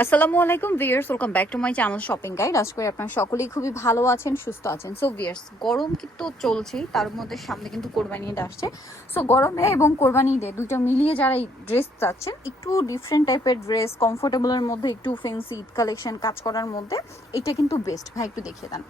আসসালামু আলাইকুম viewers, welcome back to my channel shopping guide. আশা করি আপনারা সকলেই খুবই ভালো আছেন, সুস্থ আছেন। সো ভিউয়ার্স, গরম কিন্তু চলছেই, তার মধ্যে সামনে কিন্তু কোরবানি ঈদ আসছে। সো গরমে এবং কোরবানি ঈদে দুটো মিলিয়ে যারা এই ড্রেস চাচ্ছেন, একটু ডিফারেন্ট টাইপের ড্রেস, কমফোর্টেবলের মধ্যে একটু ফ্যান্সি ঈদ কালেকশন কাজ করার মধ্যে এটা কিন্তু বেস্ট। ভাই একটু দেখিয়ে দেন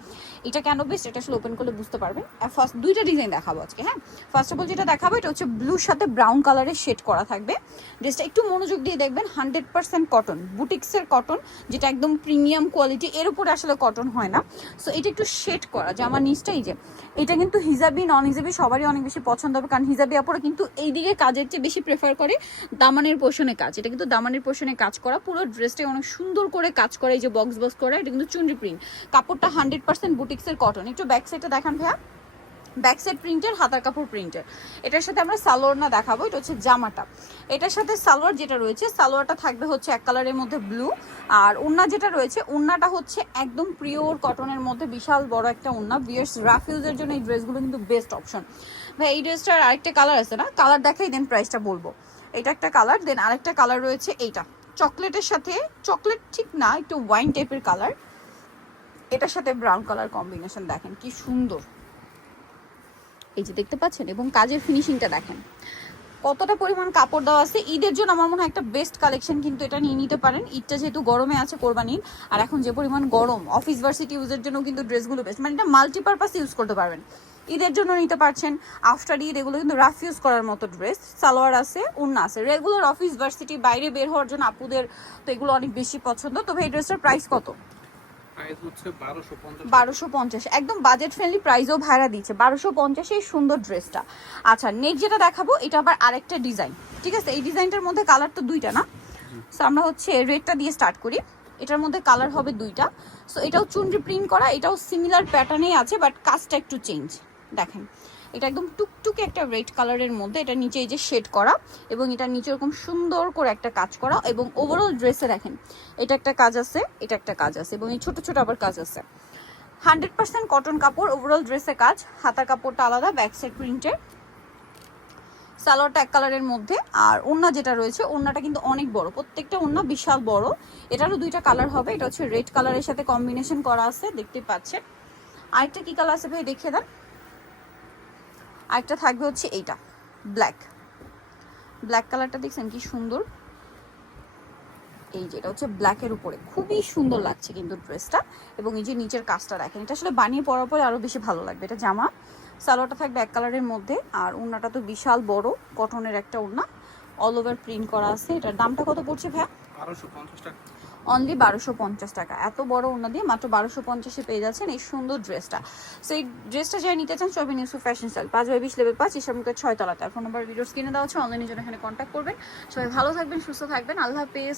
এটা কেন বেস্ট, এটা আসলে ওপেন করলে বুঝতে পারবেন। আর ফার্স্ট দুইটা ডিজাইন দেখাবো আজকে। হ্যাঁ, ফার্স্ট অফ অল যেটা দেখাবো এটা হচ্ছে ব্লুর সাথে ব্রাউন কালারের শেড করা থাকবে। ড্রেসটা একটু মনোযোগ দিয়ে দেখবেন, 100% কটন, বুটিক্সের কটন, যেটা একদম প্রিমিয়াম কোয়ালিটি, এর উপরে আসলে কটন হয় না। সো এটা একটু শেড করা, জামা নিচটা এই যে এটা কিন্তু হিজাবি নন হিজাবি সবারই অনেক বেশি পছন্দ হবে, কারণ হিজাবি আপুরা কিন্তু এই দিকে কাজের চেয়ে বেশি প্রেফার করে দামানের পোর্শনে কাজ। এটা কিন্তু দামানের পোর্শনে কাজ করা, পুরো ড্রেসটাই অনেক সুন্দর করে কাজ করা, এই যে বক্স বক্স করা, এটা কিন্তু চুনরি প্রিন্ট, কাপড়টা 100% বুটিক্সের কটন। একটু ব্যাক সাইডটা দেখান ভাইয়া, ব্যাক সাইড প্রিন্টের, হাতার কাপড় প্রিন্টের। এটার সাথে আমরা সালোয়ার না দেখাবো, এটা হচ্ছে জামাটা। এটার সাথে সালোয়ার যেটা রয়েছে, সালোয়ারটা থাকবে হচ্ছে এক কালারের মধ্যে ব্লু, আর ওন্না যেটা রয়েছে ওন্নাটা হচ্ছে একদম পিওর কটনের মধ্যে বিশাল বড় একটা ওন্না। ভিউয়ার্স, রাফ ইউজের জন্য এই ড্রেসগুলো কিন্তু বেস্ট অপশন। ভাই এই ড্রেসটার আরেকটা কালার আছে না, কালার দেখাই দেন প্রাইসটা বলবো। এটা একটা কালার, দেন আরেকটা কালার রয়েছে এইটা চকলেটের সাথে, চকলেট ঠিক না, একটু ওয়াইন টাইপের কালার। এটার সাথে ব্রাউন কালার কম্বিনেশন দেখেন কি সুন্দর, এই যে দেখতে পাচ্ছেন, এবং কাজের ফিনিশিংটা দেখেন কতটা পরিমাণ কাপড় দেওয়া আছে। ঈদের জন্য আমার মনে হয় একটা বেস্ট কালেকশন, কিন্তু এটা নিয়ে নিতে পারেন। ঈদটা যেহেতু গরমে আছে, কোরবানির, আর এখন যে পরিমাণ গরম, অফিস ভার্সিটি ইউজের জন্য কিন্তু ড্রেসগুলো বেস্ট, মানে এটা মাল্টিপারপাস ইউজ করতে পারবেন। ঈদের জন্য নিতে পারছেন, আফটার ঈদ এগুলো কিন্তু রাফ ইউজ করার মতো ড্রেস। সালোয়ার আছে, ওড়না আছে, রেগুলার অফিস ভার্সিটি বাইরে বের হওয়ার জন্য আপুদের তো এগুলো অনেক বেশি পছন্দ। তবে এই ড্রেসটার প্রাইস কত? 1250, একদম বাজেট ফ্রেন্ডলি প্রাইসও ভাড়া দিচ্ছে 1250 এই সুন্দর ড্রেসটা। আচ্ছা, নেক্সট যেটা দেখাবো এটা আবার আরেকটা ডিজাইন, ঠিক আছে? এই ডিজাইনটার মধ্যে কালার তো দুইটা না, সো আমরা হচ্ছে রেডটা দিয়ে স্টার্ট করি। এটার মধ্যে কালার হবে দুইটা। সো এটাও চুনরি প্রিন্ট করা, এটাও সিমিলার প্যাটার্নেই আছে, বাট কাজটা একটু চেঞ্জ। দেখেন এটা একদম টুকটুকে একটা রেড কালারের মধ্যে, এটা নিচে এই যে শেড করা, এবং এটা নিচে এরকম সুন্দর করে একটা কাজ করা, এবং ওভারঅল ড্রেসে দেখেন এটা একটা কাজ আছে, এটা একটা কাজ আছে, এবং এই ছোট ছোট আবার কাজ আছে। 100% কটন কাপড়, ওভারঅল ড্রেসে কাজ, হাতার কাপড়টা আলাদা, ব্যাক সাইড প্রিন্টের, সালোয়ারটা এক কালারের মধ্যে। আর ওড়না যেটা রয়েছে, ওড়নাটা কিন্তু অনেক বড়, প্রত্যেকটা ওড়না বিশাল বড়। এটারও দুইটা কালার হবে, এটা হচ্ছে রেড কালারের সাথে কম্বিনেশন করা আছে, দেখতে পাচ্ছেন। আরেকটা কি কালার আছে ভাই দেখিয়ে দেন। আরেকটা থাকবে হচ্ছে এইটা ব্ল্যাক, ব্ল্যাক কালারটা দেখছেন কি সুন্দর, এই যে এটা হচ্ছে ব্ল্যাকের উপরে, খুবই সুন্দর লাগছে কিন্তু ড্রেসটা। এবং এই যে নিচের কাজটা দেখেন, এটা আসলে বানিয়ে পরার পরে আরো বেশি ভালো লাগবে। এটা জামা, সালোয়ারটা থাকবে এক কালারের মধ্যে, আর ওড়নাটা তো বিশাল বড় কটনের একটা ওড়না, অল ওভার প্রিন্ট করা আছে। এটার দামটা কত পড়ছে ভাইয়া? 1250 টাকা, অনলি 1250 টাকা। এত বড় ওড়না দিয়ে মাত্র 1250-এ পেয়ে যাচ্ছেন এই সুন্দর ড্রেসটা। সো এই ড্রেসটা যারা নিতে চান, সবাই নিউজ ফ্যাশন স্টাইল 5/20 লেভেল 5 ইসলামিকের 6 তলাতে। ফোন নাম্বার ভিডিওস কিনে দেওয়া হচ্ছে, অনলাইনের জন্য এখানে কন্ট্যাক্ট করবেন। সবাই ভালো থাকবেন, সুস্থ থাকবেন, আল্লাহ হাফেজ।